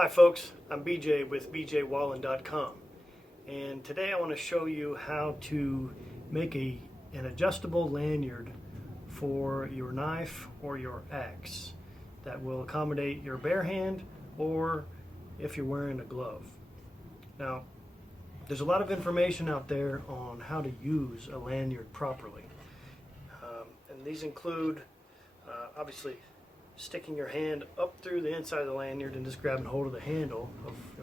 Hi folks, I'm BJ with bjwallen.com, and today I want to show you how to make an adjustable lanyard for your knife or your axe that will accommodate your bare hand or if you're wearing a glove. Now, there's a lot of information out there on how to use a lanyard properly, and these include obviously sticking your hand up through the inside of the lanyard and just grabbing hold of the handle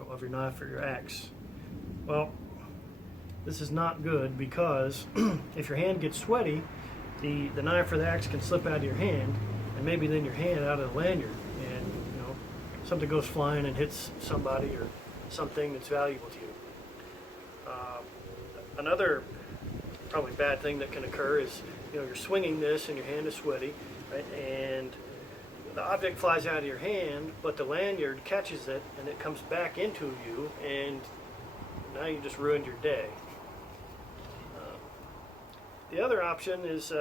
of your knife or your axe. Well, this is not good because if your hand gets sweaty, the knife or the axe can slip out of your hand, and maybe then your hand out of the lanyard, and something goes flying and hits somebody or something that's valuable to you. Another probably bad thing that can occur is you're swinging this and your hand is sweaty, right? And the object flies out of your hand, but the lanyard catches it and it comes back into you, and now you just ruined your day. The other option is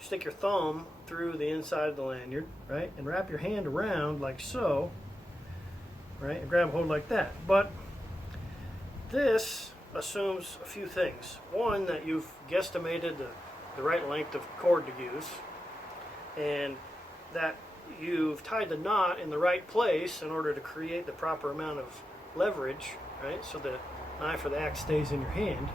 stick your thumb through the inside of the lanyard, right, and wrap your hand around like so, right, and grab hold like that. But this assumes a few things. One, that you've guesstimated the right length of cord to use, and that you've tied the knot in the right place in order to create the proper amount of leverage, right, so the knife or the axe stays in your hand.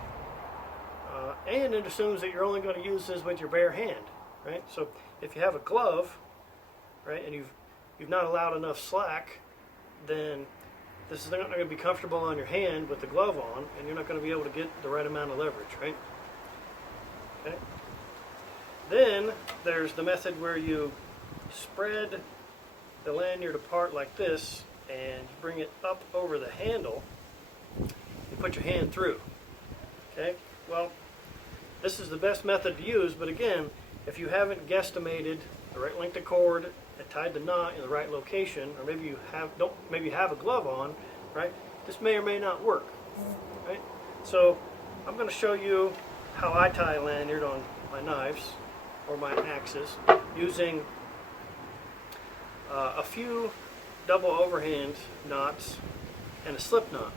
And it assumes that you're only going to use this with your bare hand, right? So if you have a glove, right, and you've not allowed enough slack, then this is not going to be comfortable on your hand with the glove on, and you're not going to be able to get the right amount of leverage, right? Okay. Then there's the method where you spread the lanyard apart like this and bring it up over the handle and put your hand through. Okay, well, this is the best method to use, but again, if you haven't guesstimated the right length of cord and tied the knot in the right location, or maybe you have a glove on, right, this may or may not work, right? So I'm going to show you how I tie a lanyard on my knives or my axes using a few double overhand knots and a slip knot.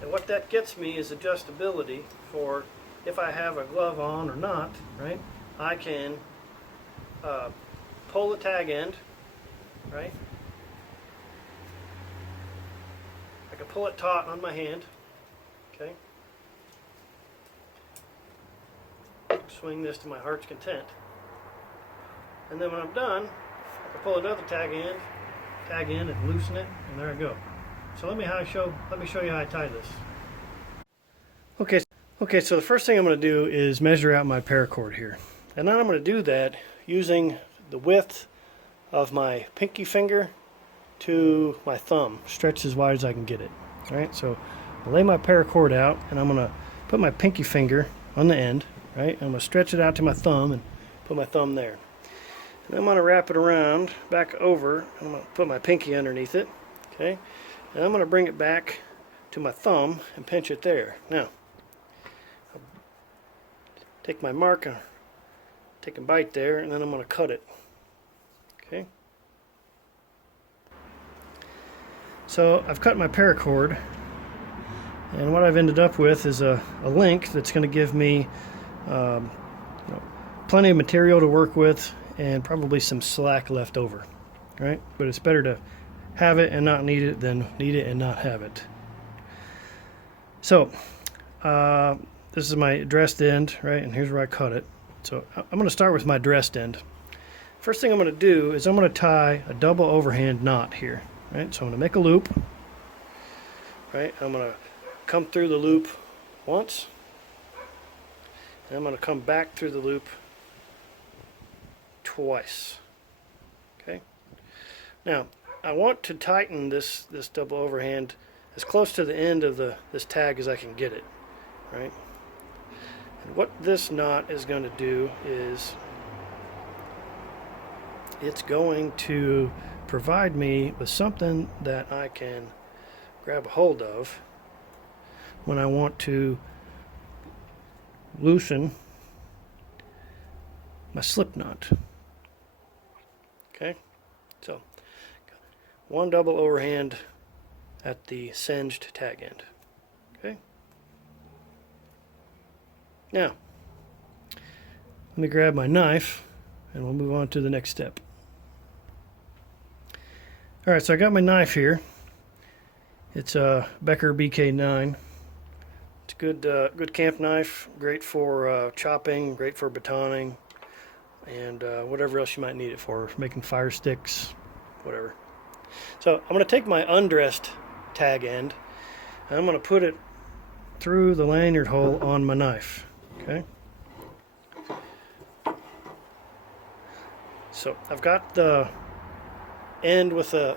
And what that gets me is adjustability for if I have a glove on or not, right? I can pull the tag end, right? I can pull it taut on my hand, okay? Swing this to my heart's content. And then when I'm done, I can pull another tag in and loosen it, and there I go. So let me show you how I tie this. Okay, so the first thing I'm going to do is measure out my paracord here. And then I'm going to do that using the width of my pinky finger to my thumb, stretched as wide as I can get it. All right, so I lay my paracord out, and I'm going to put my pinky finger on the end, right? I'm going to stretch it out to my thumb and put my thumb there. And I'm going to wrap it around back over, and I'm going to put my pinky underneath it, okay? And I'm going to bring it back to my thumb and pinch it there. Now, I'll take my marker, take a bite there, and then I'm going to cut it, okay? So I've cut my paracord, and what I've ended up with is a length that's going to give me plenty of material to work with and probably some slack left over, right? But it's better to have it and not need it than need it and not have it. So this is my addressed end, right? And here's where I cut it. So I'm going to start with my addressed end. First thing I'm going to do is I'm going to tie a double overhand knot here, right? So I'm going to make a loop, right? I'm going to come through the loop once, and I'm going to come back through the loop twice. Okay. Now I want to tighten this double overhand as close to the end of this tag as I can get it, right? And what this knot is going to do is it's going to provide me with something that I can grab a hold of when I want to loosen my slip knot. Okay, so one double overhand at the singed tag end. Okay. Now, let me grab my knife and we'll move on to the next step. Alright, so I got my knife here. It's a Becker BK9. It's a good camp knife, great for chopping, great for batoning, and whatever else you might need it for, making fire sticks, whatever. So I'm going to take my undressed tag end and I'm going to put it through the lanyard hole on my knife. Okay. So I've got the end with the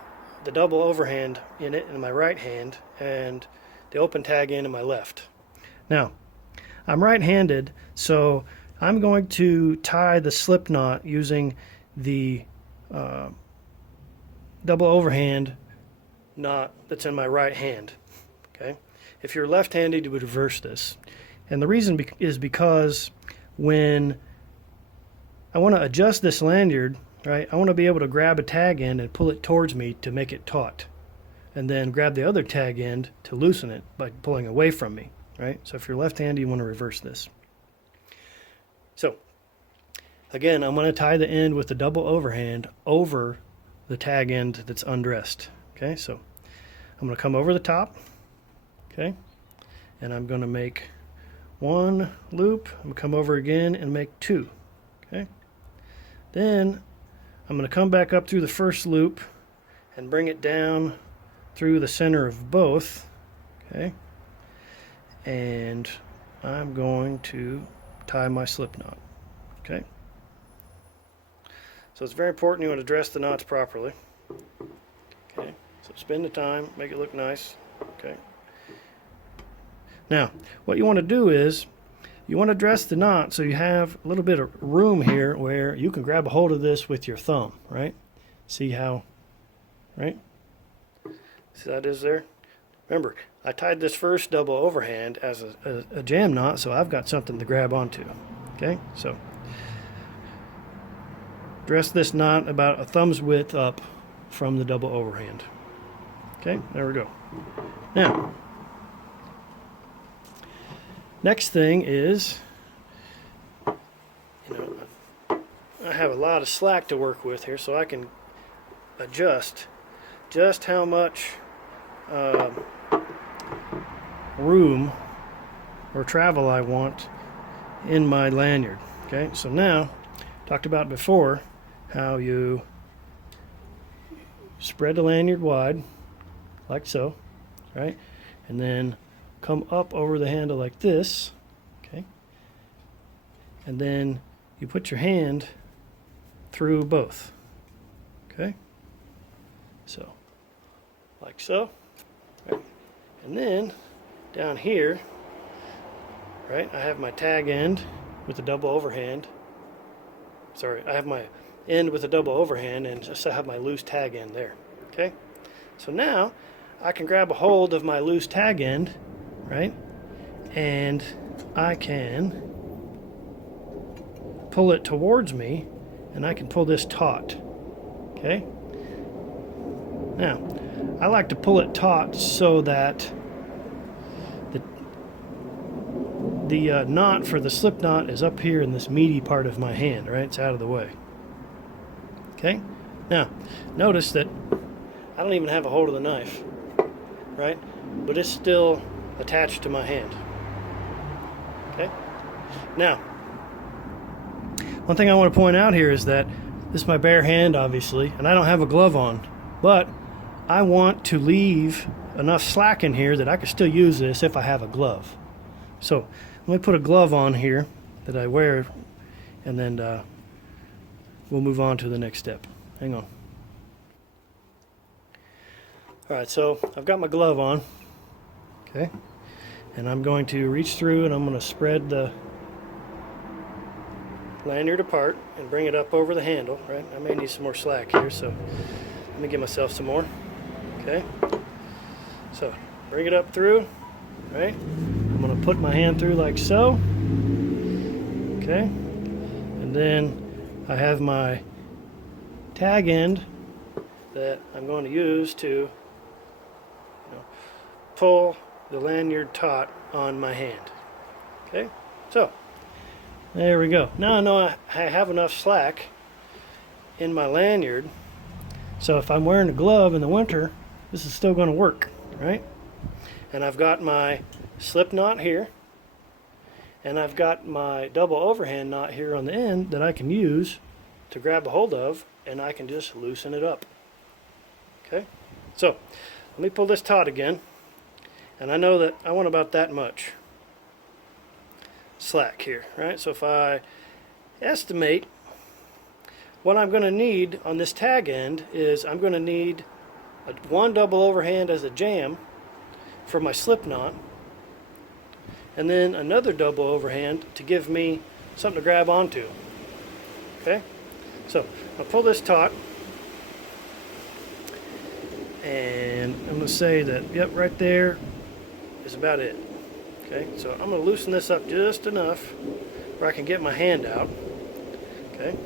double overhand in it in my right hand and the open tag end in my left. Now, I'm right-handed, so I'm going to tie the slip knot using the double overhand knot that's in my right hand. Okay. If you're left-handed, you would reverse this. And the reason is because when I want to adjust this lanyard, right, I want to be able to grab a tag end and pull it towards me to make it taut. And then grab the other tag end to loosen it by pulling away from me, right? So if you're left-handed, you want to reverse this. So, again, I'm going to tie the end with the double overhand over the tag end that's undressed. Okay, so I'm going to come over the top, okay, and I'm going to make one loop. I'm going to come over again and make two, okay. Then I'm going to come back up through the first loop and bring it down through the center of both, okay, and I'm going to tie my slip knot, okay. So it's very important you want to dress the knots properly, okay. So spend the time, make it look nice, okay. Now, what you want to do is you want to dress the knot so you have a little bit of room here where you can grab a hold of this with your thumb, right? See how, right? See how that is there? Remember, I tied this first double overhand as a jam knot, so I've got something to grab onto, okay? So, dress this knot about a thumb's width up from the double overhand. Okay, there we go. Now, next thing is, I have a lot of slack to work with here, so I can adjust just how much room or travel I want in my lanyard. Okay, so now, talked about before how you spread the lanyard wide, like so, right? And then come up over the handle like this, okay? And then you put your hand through both, okay? So, like so, right? And then down here, right, I have my tag end with the double overhand. Sorry, I have my end with a double overhand and just I have my loose tag end there, okay? So now I can grab a hold of my loose tag end, right? And I can pull it towards me and I can pull this taut, okay? Now, I like to pull it taut so that the knot for the slip knot is up here in this meaty part of my hand, right? It's out of the way. Okay? Now, notice that I don't even have a hold of the knife, right? But it's still attached to my hand. Okay? Now, one thing I want to point out here is that this is my bare hand, obviously, and I don't have a glove on, but I want to leave enough slack in here that I can still use this if I have a glove. So, let me put a glove on here that I wear, and then we'll move on to the next step. Hang on. Alright, so I've got my glove on, okay, and I'm going to reach through and I'm going to spread the lanyard apart and bring it up over the handle, right? I may need some more slack here, so let me give myself some more, okay? So, bring it up through, right? I'm going to put my hand through like so, okay, and then I have my tag end that I'm going to use to pull the lanyard taut on my hand. Okay, so there we go. Now I know I have enough slack in my lanyard, so if I'm wearing a glove in the winter, this is still going to work, right? And I've got my slip knot here, and I've got my double overhand knot here on the end that I can use to grab a hold of, and I can just loosen it up. Okay, so let me pull this taut again, and I know that I want about that much slack here, right? So if I estimate what I'm going to need on this tag end is I'm going to need one double overhand as a jam for my slip knot, and then another double overhand to give me something to grab onto. Okay, so I'll pull this taut, and I'm going to say that, yep, right there is about it. Okay, so I'm going to loosen this up just enough where I can get my hand out. Okay,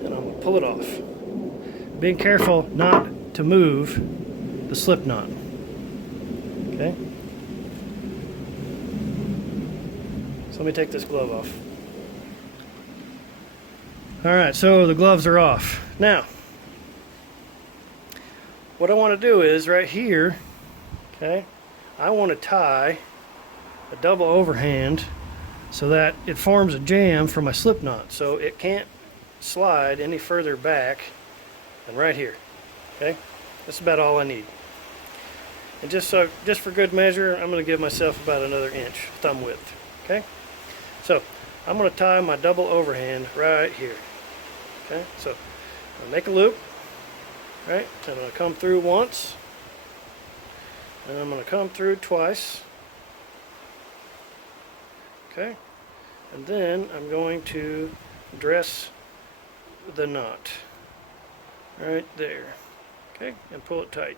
and I'm going to pull it off. Being careful not to move the slip knot. Okay, so let me take this glove off. Alright, so the gloves are off. Now, what I want to do is right here, okay, I want to tie a double overhand so that it forms a jam for my slip knot, so it can't slide any further back than right here. Okay, that's about all I need. And just for good measure, I'm going to give myself about another inch thumb width. Okay, so I'm going to tie my double overhand right here. Okay, so I'm going to make a loop. Right, I'm going to come through once, and I'm going to come through twice. Okay, and then I'm going to dress the knot right there. Okay, and pull it tight.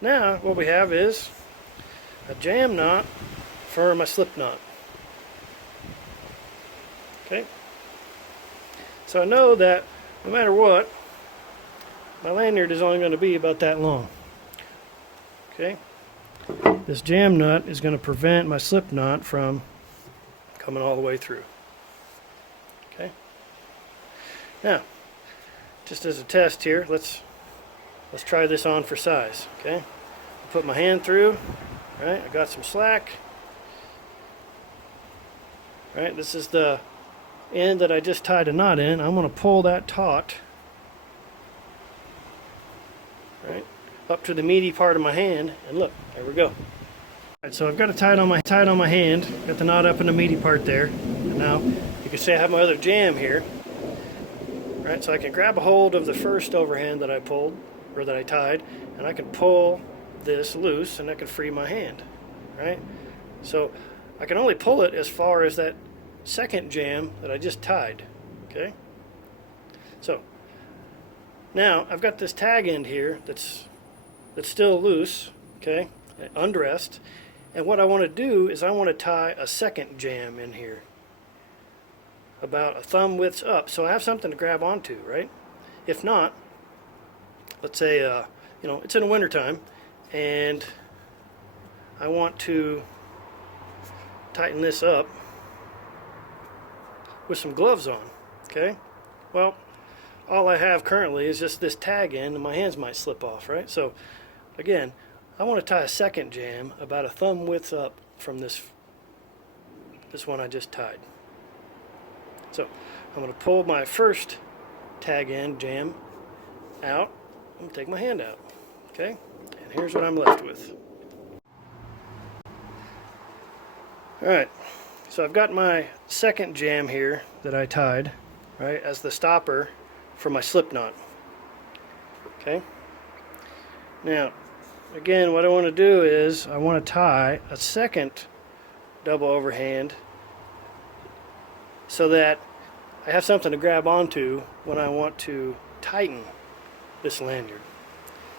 Now what we have is a jam knot for my slip knot. Okay, so I know that no matter what, my lanyard is only going to be about that long. Okay, this jam nut is going to prevent my slip knot from coming all the way through. Okay, now just as a test here, let's try this on for size. Okay, I'll put my hand through. Right, I got some slack. Right, this is the end that I just tied a knot in. I'm going to pull that taut right up to the meaty part of my hand, and look, there we go. Right, so I've got it tied on my hand, got the knot up in the meaty part there. And now you can see I have my other jam here. Right, so I can grab a hold of the first overhand that I pulled, or that I tied, and I can pull this loose, and I can free my hand. Right, so I can only pull it as far as that second jam that I just tied. Okay, so now I've got this tag end here that's still loose, okay, undressed, and what I want to do is I want to tie a second jam in here about a thumb width up, so I have something to grab onto, right? If not, let's say it's in the winter time and I want to tighten this up with some gloves on. Okay, well, all I have currently is just this tag end, and my hands might slip off, right? So again, I want to tie a second jam about a thumb width up from this one I just tied. So I'm going to pull my first tag end jam out and take my hand out. Okay, and here's what I'm left with. Alright, so I've got my second jam here that I tied, right, as the stopper for my slip knot. Okay, now again, what I want to do is I want to tie a second double overhand so that I have something to grab onto when I want to tighten this lanyard.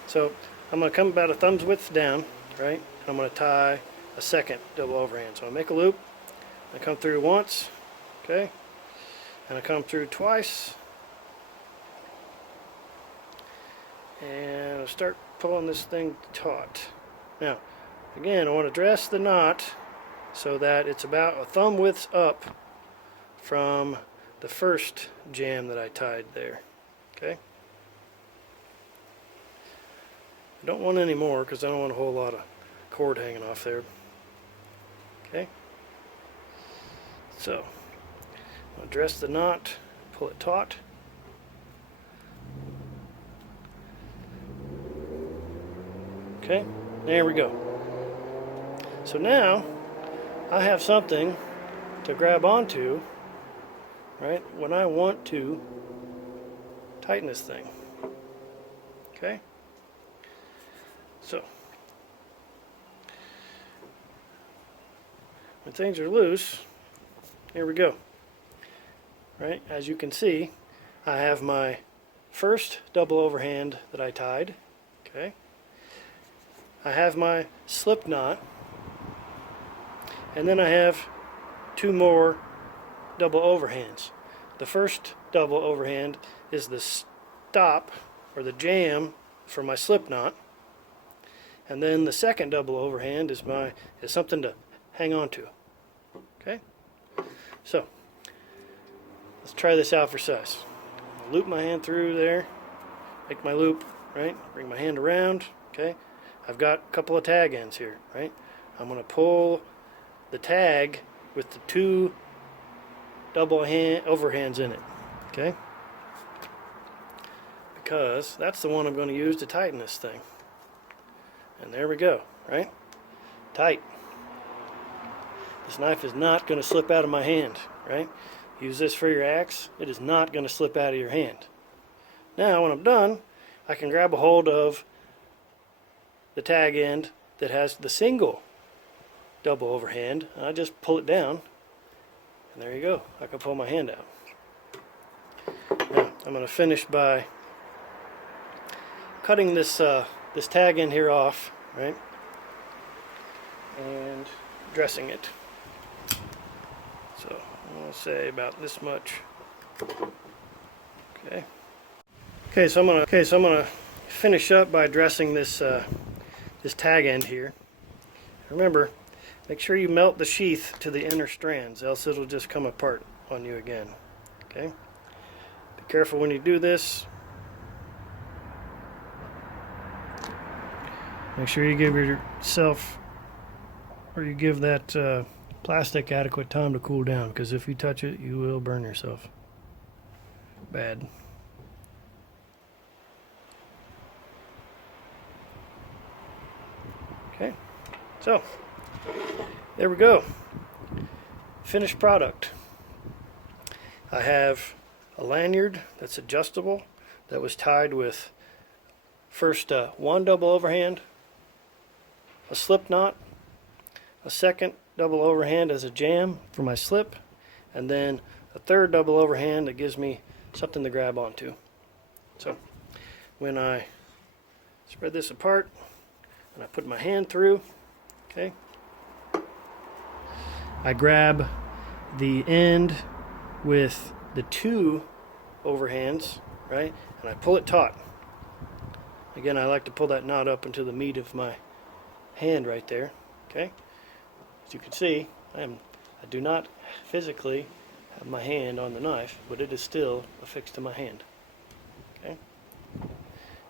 So I'm going to come about a thumb's width down, right, and I'm going to tie a second double overhand. So I make a loop, I come through once, okay, and I come through twice, and I'll start pulling this thing taut. Now, again, I want to dress the knot so that it's about a thumb width up from the first jam that I tied there. Okay? I don't want any more because I don't want a whole lot of cord hanging off there. Okay? So, I'll dress the knot, pull it taut. Okay, there we go. So now I have something to grab onto, right, when I want to tighten this thing. Okay? So, when things are loose, here we go. Right, as you can see, I have my first double overhand that I tied. Okay? I have my slip knot, and then I have two more double overhands. The first double overhand is the stop or the jam for my slip knot, and then the second double overhand is something to hang on to. Okay? So let's try this out for size. I'll loop my hand through there, make my loop, right? Bring my hand around, okay? I've got a couple of tag ends here, right? I'm going to pull the tag with the two double overhands in it, okay? Because that's the one I'm going to use to tighten this thing. And there we go, right? Tight. This knife is not going to slip out of my hand, right? Use this for your axe. It is not going to slip out of your hand. Now, when I'm done, I can grab a hold of the tag end that has the single double overhand, and I just pull it down, and there you go. I can pull my hand out. Now, I'm going to finish by cutting this this tag end here off, right, and dressing it. So I'll say about this much. Okay. Okay, so I'm gonna finish up by dressing this this tag end here. Remember, make sure you melt the sheath to the inner strands, else it'll just come apart on you again. Okay. Be careful when you do this. Make sure you give yourself, or you give that plastic adequate time to cool down, because if you touch it, you will burn yourself bad. Okay, so there we go. Finished product. I have a lanyard that's adjustable, that was tied with first one double overhand, a slip knot, a second double overhand as a jam for my slip, and then a third double overhand that gives me something to grab onto. So when I spread this apart and I put my hand through, okay, I grab the end with the two overhands, right, and I pull it taut. Again, I like to pull that knot up into the meat of my hand right there. Okay, as you can see, I do not physically have my hand on the knife, but it is still affixed to my hand. Okay.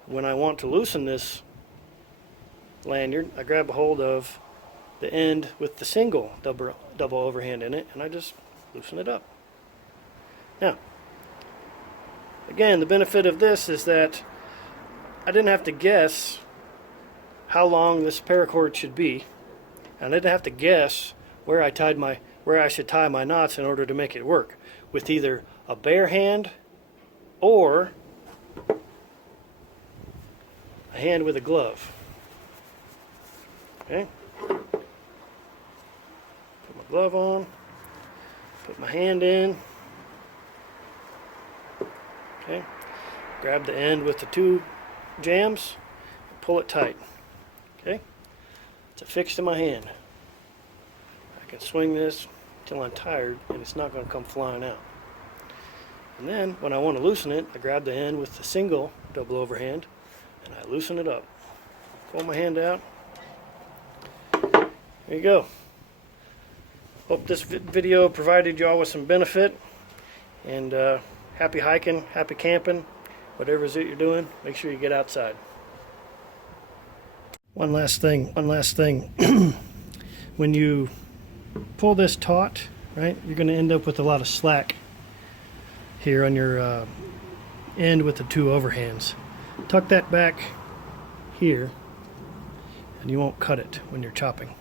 When I want to loosen this lanyard, I grab a hold of the end with the single double overhand in it, and I just loosen it up. Now, again, the benefit of this is that I didn't have to guess how long this paracord should be, and I didn't have to guess where I should tie my knots in order to make it work, with either a bare hand or a hand with a glove. Okay? Put my glove on, put my hand in. Okay? Grab the end with the two jams, and pull it tight. Okay? It's affixed to my hand. I can swing this till I'm tired and it's not going to come flying out. And then when I want to loosen it, I grab the end with the single double overhand, and I loosen it up. Pull my hand out. There you go. Hope this video provided you all with some benefit, and happy hiking, happy camping, whatever it is that you're doing, make sure you get outside. One last thing. When you pull this taut, right, you're going to end up with a lot of slack here on your end with the two overhands. Tuck that back here, and you won't cut it when you're chopping.